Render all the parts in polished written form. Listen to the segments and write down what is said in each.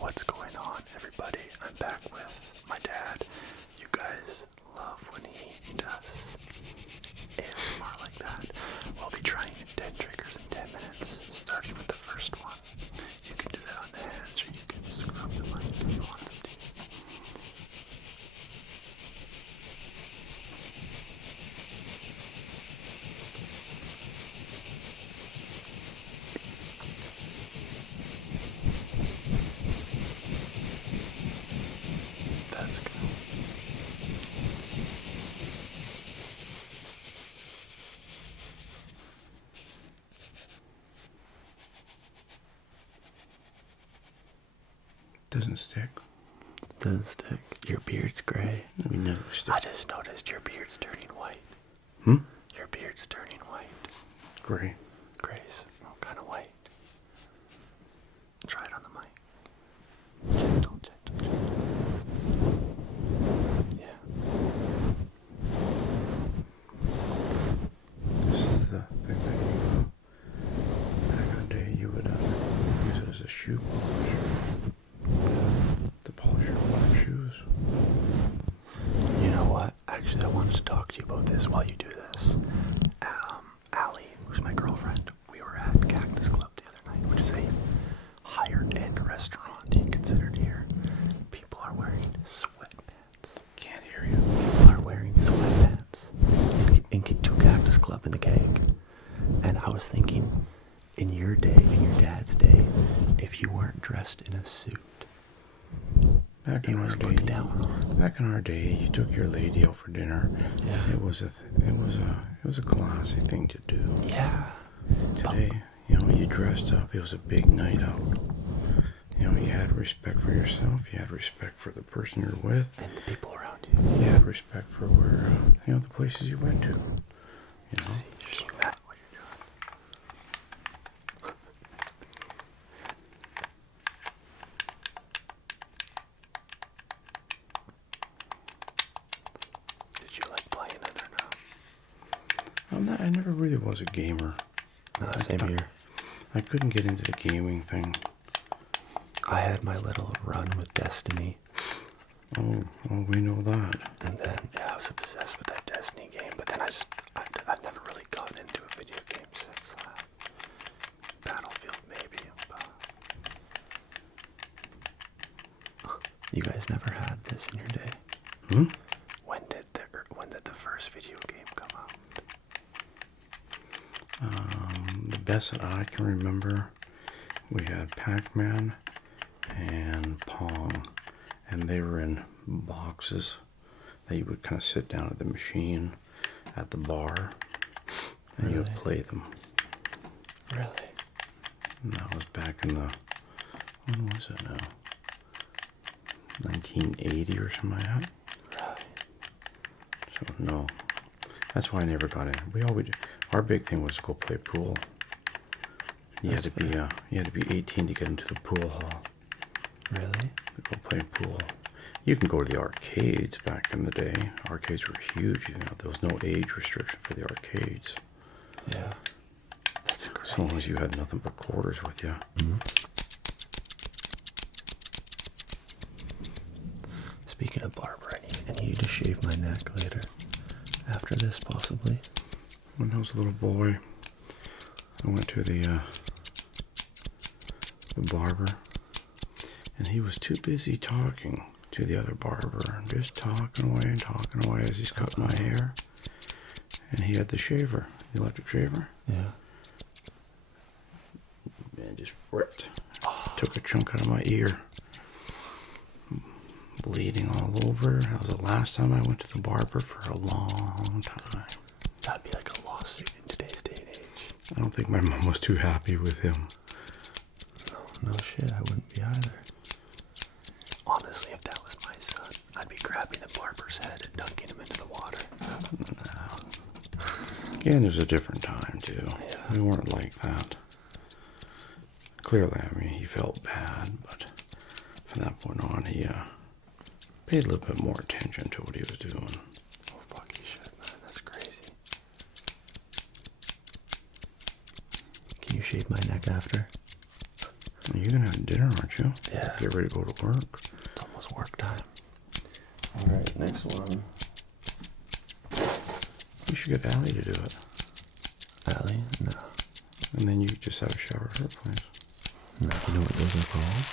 What's going on, everybody? I'm back with my dad. You guys love when he does ASMR like that. We'll be trying 10 triggers in 10 minutes, starting with the first one. You can do that on the hands, or you can scrub the mic if you want to. Doesn't stick. Doesn't stick. Your beard's gray. We never stick. I just noticed your beard's turning white. Your beard's turning white. Gray. Gray's kind of white. Try it on the mic. Gentle, gentle, gentle. Yeah. This is the thing that you, back in the day, you would use it as a shoe polish. To polish your black shoes. You know what? Actually, I wanted to talk to you about this while you do this. Allie, who's my girlfriend, we were at Cactus Club the other night, which is a higher-end restaurant you considered here. People are wearing sweatpants. Can't hear you. People are wearing sweatpants to Cactus Club in the Keg. And I was thinking, in your day, in your dad's day, if you weren't dressed in a suit, Back in our day, you took your lady out for dinner. Yeah. It was a classy thing to do. Yeah. Today, you dressed up. It was a big night out. You had respect for yourself. You had respect for the person you're with, And the people around you. You had respect for where the places you went to. See that? What you're doing? Did you like playing it or no? I never really was a gamer. No, same here. I couldn't get into the gaming thing. I had my little run with Destiny. Oh, we know that. And then, I was obsessed with that Destiny game, but then I've never really gotten into a video game since Battlefield, maybe. You guys never had this in your day? When did the first video game come out? The best that I can remember, we had Pac-Man and Pong, and they were in boxes that you would kind of sit down at the machine at the bar, and you would play them. Really? And that was back in the, when was it now? 1980 or something like that. Right. So no, that's why I never got in. Our big thing was to go play pool. You had to be 18 to get into the pool hall. Really? To go play pool. You can go to the arcades back in the day. Arcades were huge. There was no age restriction for the arcades. Yeah. That's crazy. As long as you had nothing but quarters with you. Speaking of Barber, I need to shave my neck later. After this, possibly. When I was a little boy, I went to the barber, and he was too busy talking to the other barber, just talking away as he's cutting my hair. And he had the shaver, the electric shaver. Yeah. And just ripped. Took a chunk out of my ear. Bleeding all over. That was the last time I went to the barber for a long time. That'd be like a lawsuit in today's day and age. I don't think my mom was too happy with him. No shit, I wouldn't be either. Honestly, if that was my son, I'd be grabbing the barber's head and dunking him into the water. Again, it was a different time, too. Yeah. We weren't like that. Clearly, he felt bad, but from that point on, he paid a little bit more attention to what he was doing. Oh, fuck, he should, man. That's crazy. Can you shave my neck after? You're going to have dinner, aren't you? Yeah. Get ready to go to work. It's almost work time. Alright, next one. You should get Allie to do it. Allie? No. And then you just have a shower at her place. No. You know what those are called?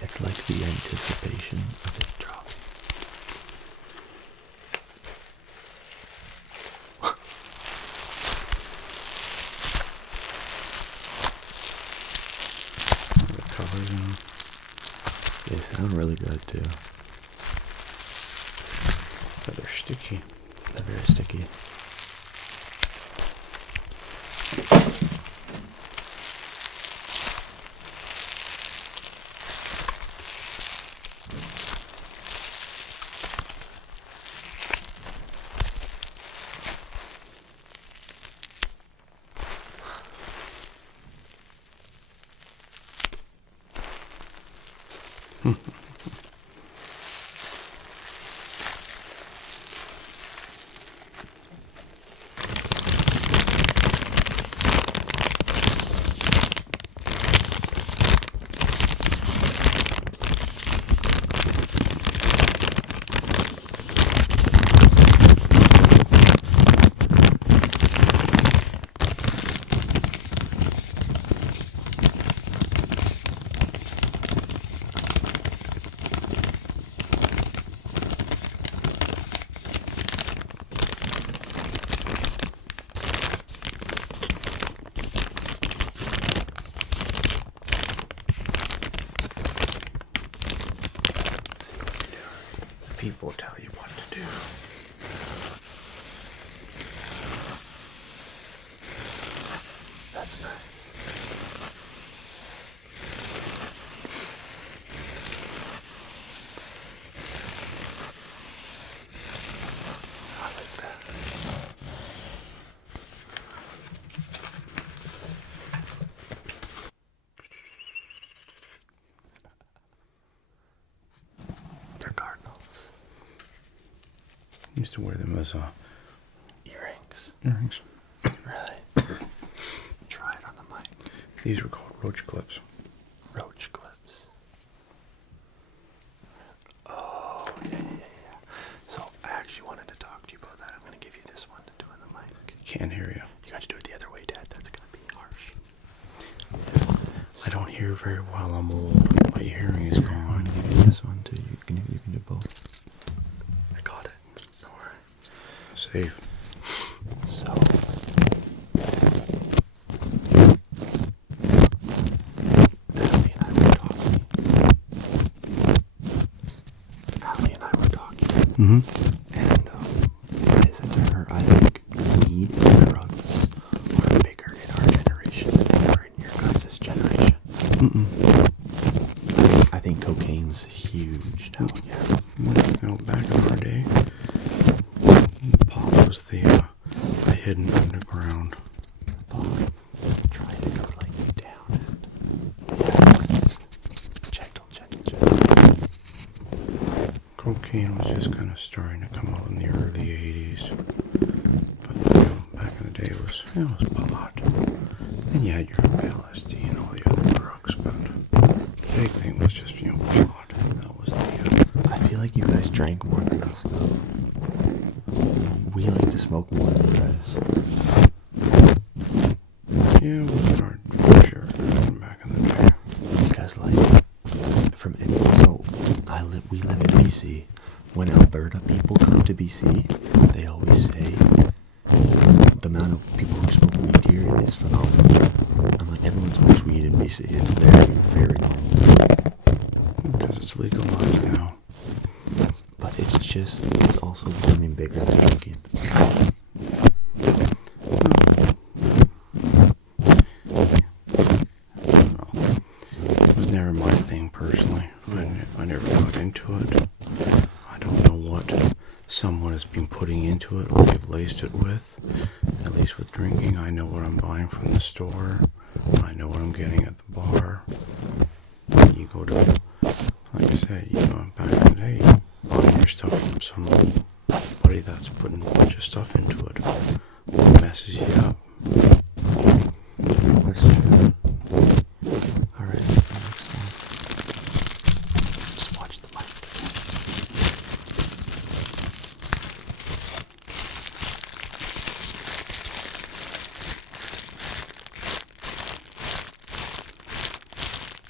It's like the anticipation of it dropping. The colors in them. They sound really good too. But they're sticky. They're very sticky. People tell you what to do. That's nice. I like that. They're cardinals. Used to wear them as Earrings. earrings. Really? Try it on the mic. These were called roach clips. Roach clips. Oh, yeah. So I actually wanted to talk to you about that. I'm going to give you this one to do on the mic. Can't hear you. You got to do it the other way, Dad. That's going to be harsh. I don't hear very well. I'm old. My hearing is I'm gone. going to give you this one too. You can do both. I got it. Don't worry. Safe. So, Allie and I were talking. Mm-hmm. And I said to her, I think weed and drugs are bigger in our generation than they were in your guys' generation. I think cocaine's huge now. Yeah. Well, back in our day, pot was the hidden underground. Try to go like down and yes. Gentle. Cocaine was just kind of starting to come out in the early 80s. But back in the day, it was pot. Then you had your LSD and all the other drugs, but the big thing was just, pot. That was the... I feel like you guys drank more than us, though. We like to smoke more than you guys. Yeah, it was our share back in the day. Because, like, we live in BC. When Alberta people come to BC, they always say the amount of people who smoke weed here is phenomenal. I'm like, everyone smokes weed in BC. It's very normal. Because it's legalized now. But it's also becoming bigger than drinking. It was never my thing personally. I never got into it. I don't know what someone has been putting into it or they've laced it with. At least hobbies with drinking. I know what I'm buying from the store. I know what I'm getting at the bar. You go to, like I said, you know, back in the day, you buy your stuff from somebody that's putting a bunch of stuff into it. It messes you up. That's true. Alright, next one. Just watch the mic.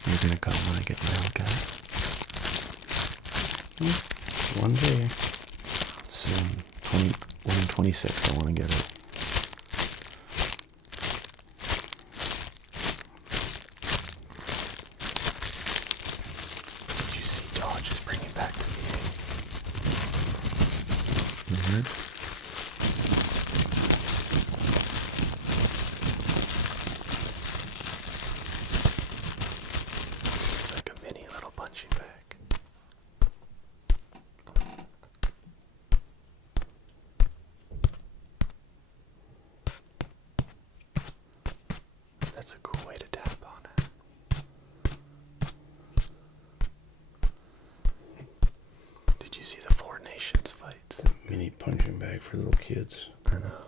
You're gonna come when I get my haircut? One day. Soon. 26, I want to get it. Did you see Dodge is bringing back the V8? You heard? It's like a mini little punching bag. That's a cool way to tap on it. Did you see the Four Nations fights? Mini punching bag for little kids. I know.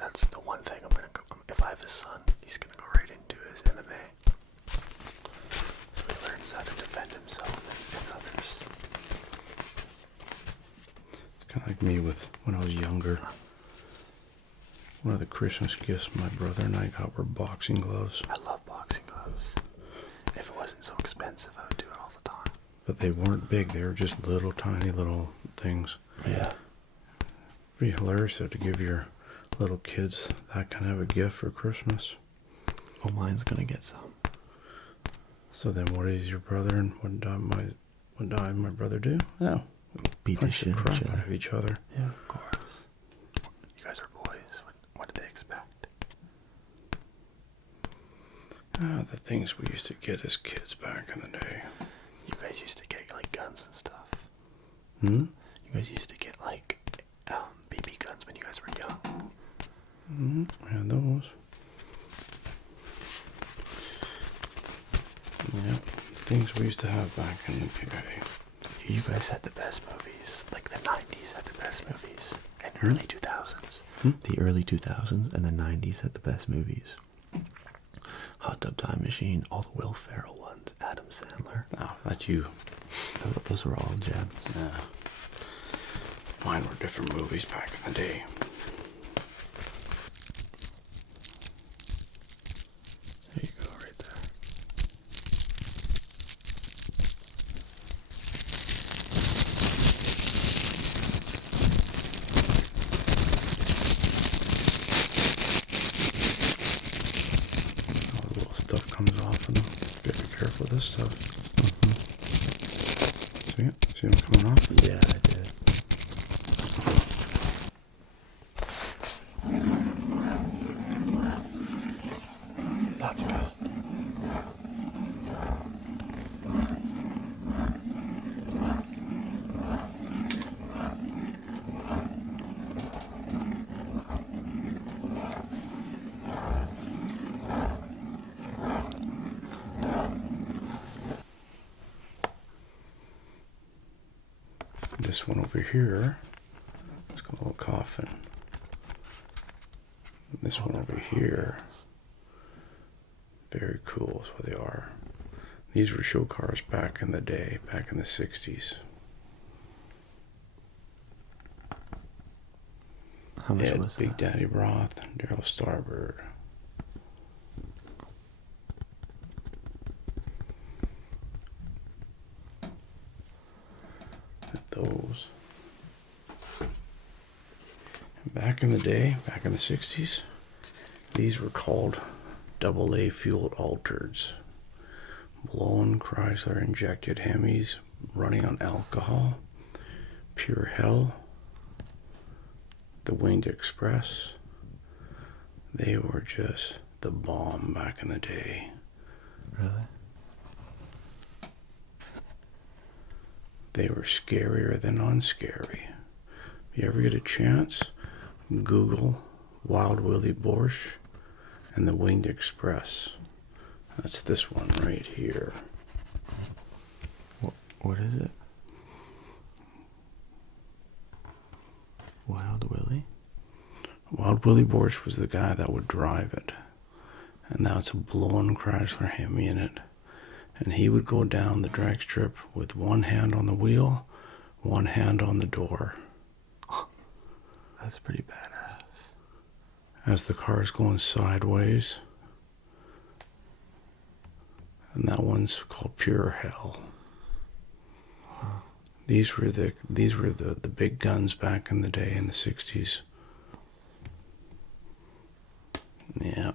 That's the one thing I'm gonna go. If I have a son, he's gonna go right into his MMA. So he learns how to defend himself and others. It's kind of like me with when I was younger. One of the Christmas gifts my brother and I got were boxing gloves. I love boxing gloves. If it wasn't so expensive, I would do it all the time. But they weren't big. They were just little, tiny little things. Yeah. Pretty hilarious though, to give your little kids that kind of a gift for Christmas. Oh, mine's gonna get some. So then what is your brother and what did my brother do? No. Beat the Punch shit the out crap of each out other. of each other. Yeah, of course. You guys are boys. What did they expect? The things we used to get as kids back in the day. You guys used to get like guns and stuff. Hmm? You guys used to get like BB guns when you guys were young. Mm-hmm. Had those. Yeah. Things we used to have back in the day. You guys had the best movies. Like the 90s had the best movies. And early 2000s. The early 2000s and the 90s had the best movies. Hot Tub Time Machine, all the Will Ferrell ones, Adam Sandler. Oh, that's you. Those were all gems. Yeah. Mine were different movies back in the day. There you go, right there. All the little stuff comes off of them. Gotta be careful with this stuff. See it? See them coming off? Yeah, I did. That's good. This one over here, it's got a little coffin. This one over here, very cool is what they are. These were show cars back in the day, back in the 60s. How much Ed, was Big that? Daddy Roth, Daryl Starbird. Those. Back in the day, back in the 60s, these were called AA fueled altereds. Blown Chrysler injected Hemis running on alcohol. Pure hell. The Winged Express. They were just the bomb back in the day. Really? They were scarier than unscary. If you ever get a chance, Google, Wild Willie Borscht, and the Winged Express. That's this one right here. What is it? Wild Willie? Wild Willie Borscht was the guy that would drive it. And now it's a blown Chrysler Hemi in it. And he would go down the drag strip with one hand on the wheel, one hand on the door. That's pretty badass. As the car's going sideways. And that one's called Pure Hell. Wow. These were the big guns back in the day in the 60s. Yeah.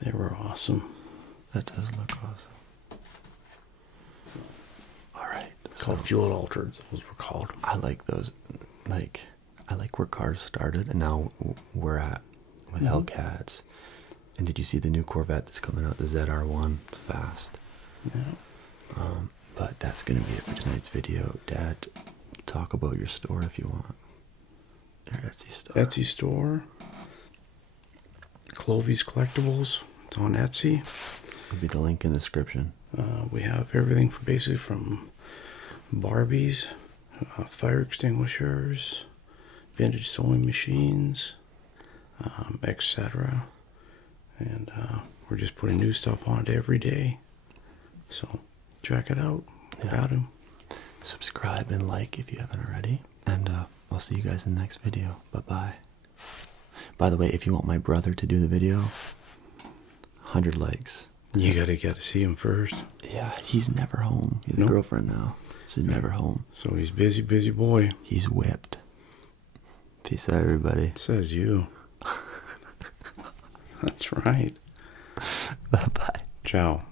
They were awesome. That does look awesome. Alright. Called fuel altered, those were called. I like those. Like, I like where cars started, and now we're at with Hellcats. And did you see the new Corvette that's coming out, the ZR1? It's fast. Yeah. But that's going to be it for tonight's video. Dad, talk about your store if you want. Your Etsy store. Etsy store. Clovis Collectibles. It's on Etsy. There'll be the link in the description. We have everything basically from Barbies, fire extinguishers, vintage sewing machines, etc. And we're just putting new stuff on it every day. So check it out. Got him. Subscribe and like if you haven't already. And I'll see you guys in the next video. Bye-bye. By the way, if you want my brother to do the video, 100 likes. You gotta see him first. Yeah, he's never home. He's a girlfriend now. So he's never home. So he's busy boy. He's whipped. Peace out, everybody. It says you. That's right. Bye-bye. Ciao.